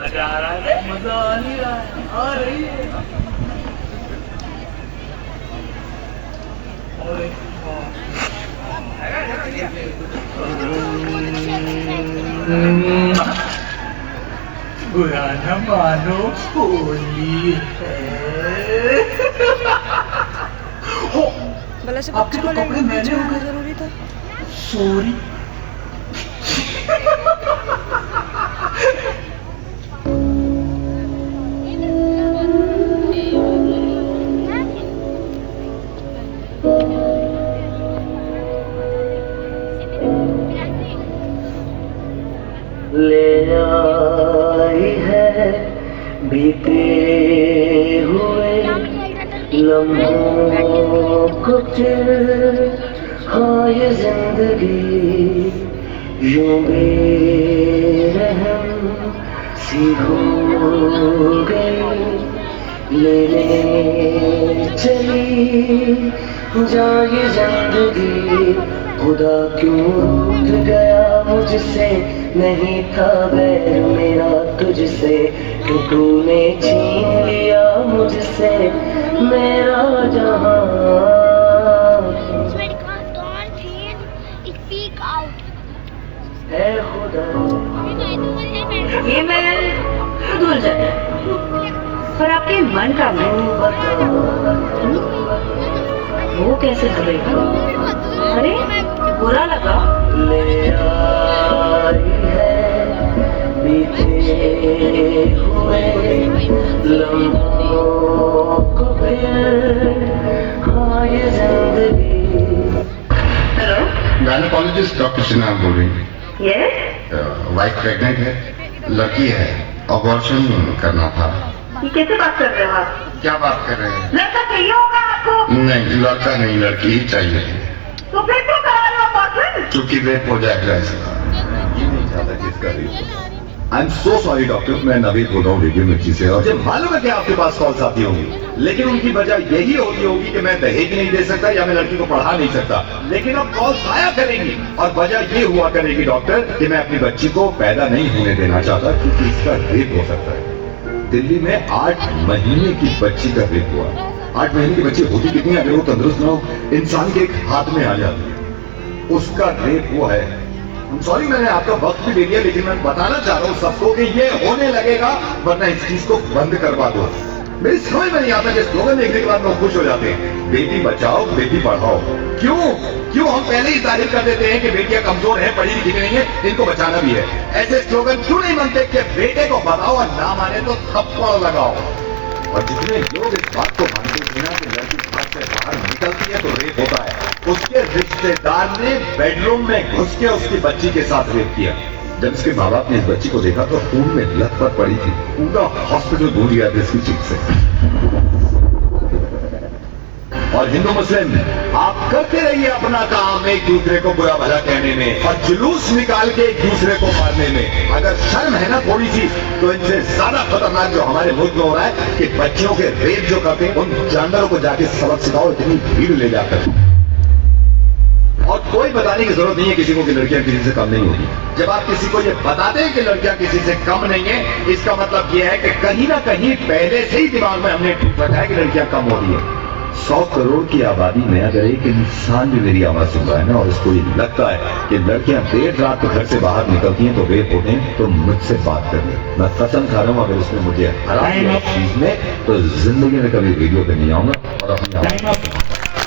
मजा आ रहा है, मजा आ नहीं रहा है, आ रही है। बुरा न मानो, होली है। भला से आपके बच्चे को कपड़े लेने मैंने जाना जरूरी था। सॉरी। ले आई है बीते हुए लम्हों को फिर, हाँ ये जिंदगी यूं बेरहम सी हो गई, लेने चली जा ये जिंदगी। खुदा क्यों रूठ गया मुझसे, नहीं था बैर मेरा तुझसे, कि तूने छीन लिया मुझसे मेरा जहां। है खुदा ये मैं धुल जाए, पर आपके मन का मैं वो कैसे धुलेगा? अरे बुरा लगा। ले आई है बीते हुए लम्हों को फिर, हाँ ये जिंदगी। हेलो, गायनोकोलॉजिस्ट डॉक्टर सिन्हा बोल रही हैं। यस, वाइफ प्रेग्नेंट है, लड़की है, ऑपरेशन करना था। ये कैसे बात कर रहे हो आप? क्या बात कर रहे हैं? लड़का चाहिए होगा आपको? नहीं, लड़का नहीं, लड़की ही चाहिए। तो फिर क्यों करा रहे हो ऑपरेशन? क्योंकि रेप हो जाएगा इसका। ये नहीं चाहता कि इसका rape. I am so sorry doctor, मैं नवीद बोल रहा हूँ रेडियो मिर्ची से, और मुझे मालूम है कि आपके पास कॉल्स आती होंगी, लेकिन उनकी वजह यही होती होगी कि मैं दहेज नहीं दे सकता या मैं लड़की को पढ़ा नहीं सकता। लेकिन अब कॉल्स आया करेंगी, और वजह ये हुआ करेगी डॉक्टर कि मैं अपनी बच्ची को पैदा नहीं होने देना चाहता, क्योंकि इसका रेप हो सकता है। दिल्ली में 8 महीने की बच्ची का रेप हुआ। 8 महीने की बच्ची होती कितनी है, अगर वो तंदुरुस्त ना हो, इंसान के एक हाथ में आ जाती है। उसका रेप वो है। सॉरी मैंने आपका वक्त भी ले लिया, लेकिन मैं बताना चाह रहा हूँ सबको कि ये होने लगेगा, वरना इस चीज को बंद करवा दो। मेरी समझ में नहीं आता कि स्लोगन देखने के बाद लोग खुश हो जाते हैं, बेटी बचाओ बेटी पढ़ाओ। क्यों हम पहले ही तारीफ कर देते हैं कि बेटियां कमजोर हैं, पढ़ी लिखी नहीं है, इनको बचाना भी है। ऐसे स्लोगन क्यों नहीं बनते कि बेटे को बताओ और ना माने तो थप्पड़ लगाओ। और जितने लोग इस बात को मानते हैं ना कि लड़की घर से बाहर निकलती है तो रेप होता है, उसके रिश्तेदार ने बेडरूम में घुस के उसकी बच्ची के साथ रेप किया। जब इसके माँ बाप ने इस बच्ची को देखा तो खून में लथपथ पड़ी थी, पूरा हॉस्पिटल भूल गया था इसकी चीख से। और हिंदू मुस्लिम आप करते रहिए अपना काम, एक दूसरे को बुरा भला कहने में और जुलूस निकाल के एक दूसरे को मारने में। अगर शर्म है ना थोड़ी सी, तो इनसे ज्यादा खतरनाक जो हमारे मुल्क में हो रहा है कि बच्चियों के रेप जो करते हैं, उन जानवरों को जाके सबक सिखाओ, इतनी भीड़ ले जाकर। और कोई बताने की जरूरत नहीं है किसी को कि लड़कियां किसी से कम नहीं होती। जब आप किसी को ये बताते हैं कि लड़कियां किसी से कम नहीं है, इसका मतलब यह है कि कहीं ना कहीं पहले से ही दिमाग में हमने ठूक रखा है कि लड़कियां कम होती है। 100 करोड़ की आबादी में अगर एक इंसान भी मेरी आवाज सुन रहा है ना, और इसको ये लगता है कि लड़कियां देर रात घर से बाहर निकलती हैं तो रेप होते हैं, तो मुझसे बात कर ले। मैं कसम खा रहा हूं, अगर उसने मुझे हरा दिया इस चीज में, तो जिंदगी में कभी वीडियो पे नहीं आऊंगा और अपनी